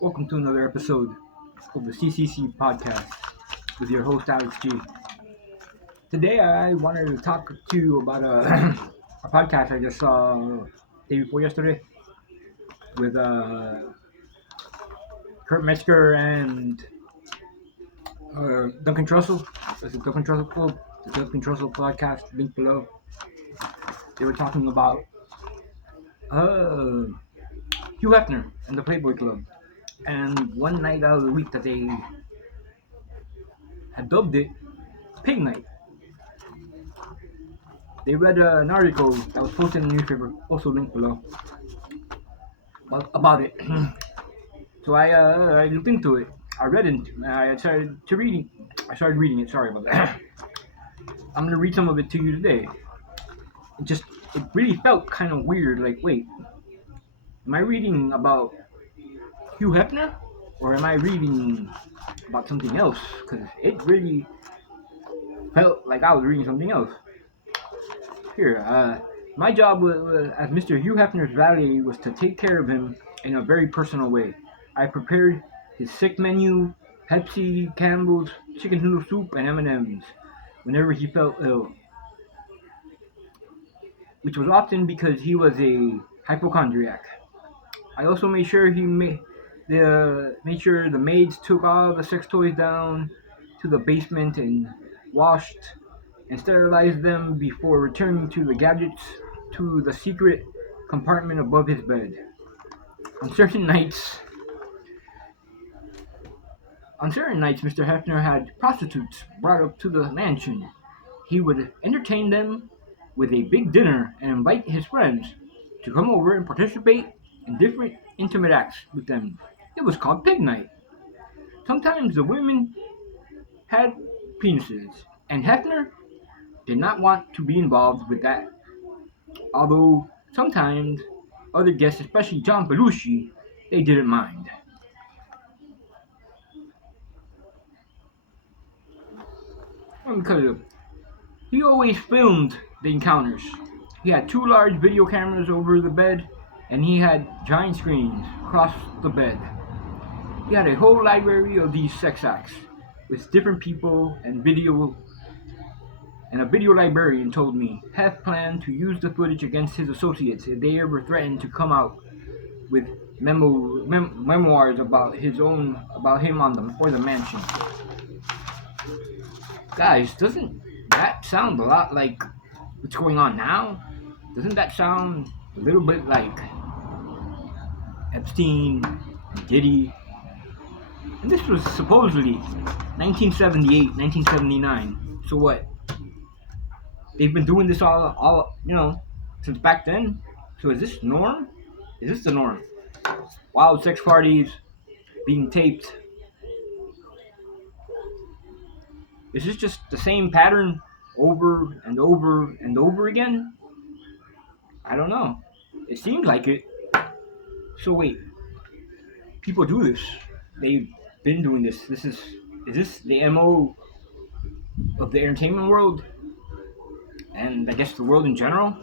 Welcome to another episode of the CCC Podcast with your host Alex G. Today I wanted to talk to you about a podcast I just saw day before yesterday with Kurt Metzger and Duncan Trussell. It's the Duncan Trussell Club, the Duncan Trussell Podcast, link below. They were talking about Hugh Hefner and the Playboy Club. And one night out of the week that they had dubbed it Pig Night. They read an article that was posted in the newspaper, also linked below, about it. So I looked into it. I read it. I started reading it. Sorry about that. I'm gonna read some of it to you today. It really felt kind of weird. Like, wait, am I reading about Hugh Hefner, or am I reading about something else? Because it really felt like I was reading something else. Here, my job as Mr. Hugh Hefner's valet was to take care of him in a very personal way. I prepared his sick menu, Pepsi, Campbell's, chicken noodle soup, and M&M's whenever he felt ill, which was often because he was a hypochondriac. I also made sure the maids took all the sex toys down to the basement and washed and sterilized them before returning to the gadgets to the secret compartment above his bed. On certain nights, Mr. Hefner had prostitutes brought up to the mansion. He would entertain them with a big dinner and invite his friends to come over and participate in different intimate acts with them. It was called Pig Night. Sometimes the women had penises, and Hefner did not want to be involved with that. Although sometimes other guests, especially John Belushi, they didn't mind. Because he always filmed the encounters. He had 2 large video cameras over the bed, and he had giant screens across the bed. He had a whole library of these sex acts with different people and a video librarian told me Hef planned to use the footage against his associates if they ever threatened to come out with memoirs about him for the mansion. Guys, doesn't that sound a lot like what's going on now? Doesn't that sound a little bit like Epstein, Diddy? And this was supposedly 1978, 1979. So what? They've been doing this all since back then. So is this norm? Is this the norm? Wild sex parties being taped. Is this just the same pattern over and over and over again? I don't know. It seems like it. So wait, people do this. They've been doing this. Is this the MO of the entertainment world? And I guess the world in general?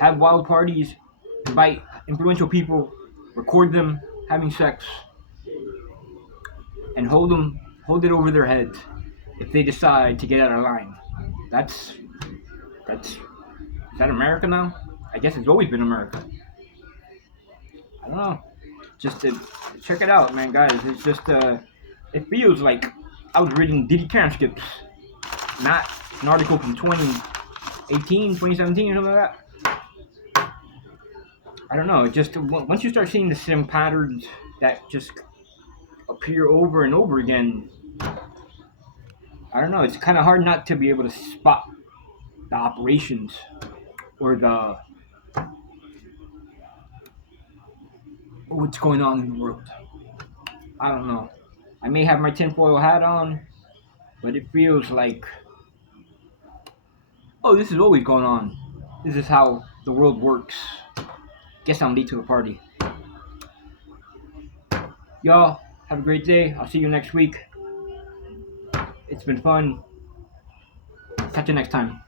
Have wild parties, invite influential people, record them having sex, and hold it over their heads if they decide to get out of line. Is that America now? I guess it's always been America. I don't know. Just to check it out, man, guys. It's just it feels like I was reading Diddy transcripts, not an article from 2018, 2017, or something like that. I don't know. It just once you start seeing the same patterns that just appear over and over again, I don't know. It's kind of hard not to be able to spot the operations or what's going on in the world. I don't know. I may have my tinfoil hat on, but it feels like, oh, this is always going on. This is how the world works. Guess I'm late to the party. Y'all, have a great day. I'll see you next week. It's been fun. Catch you next time.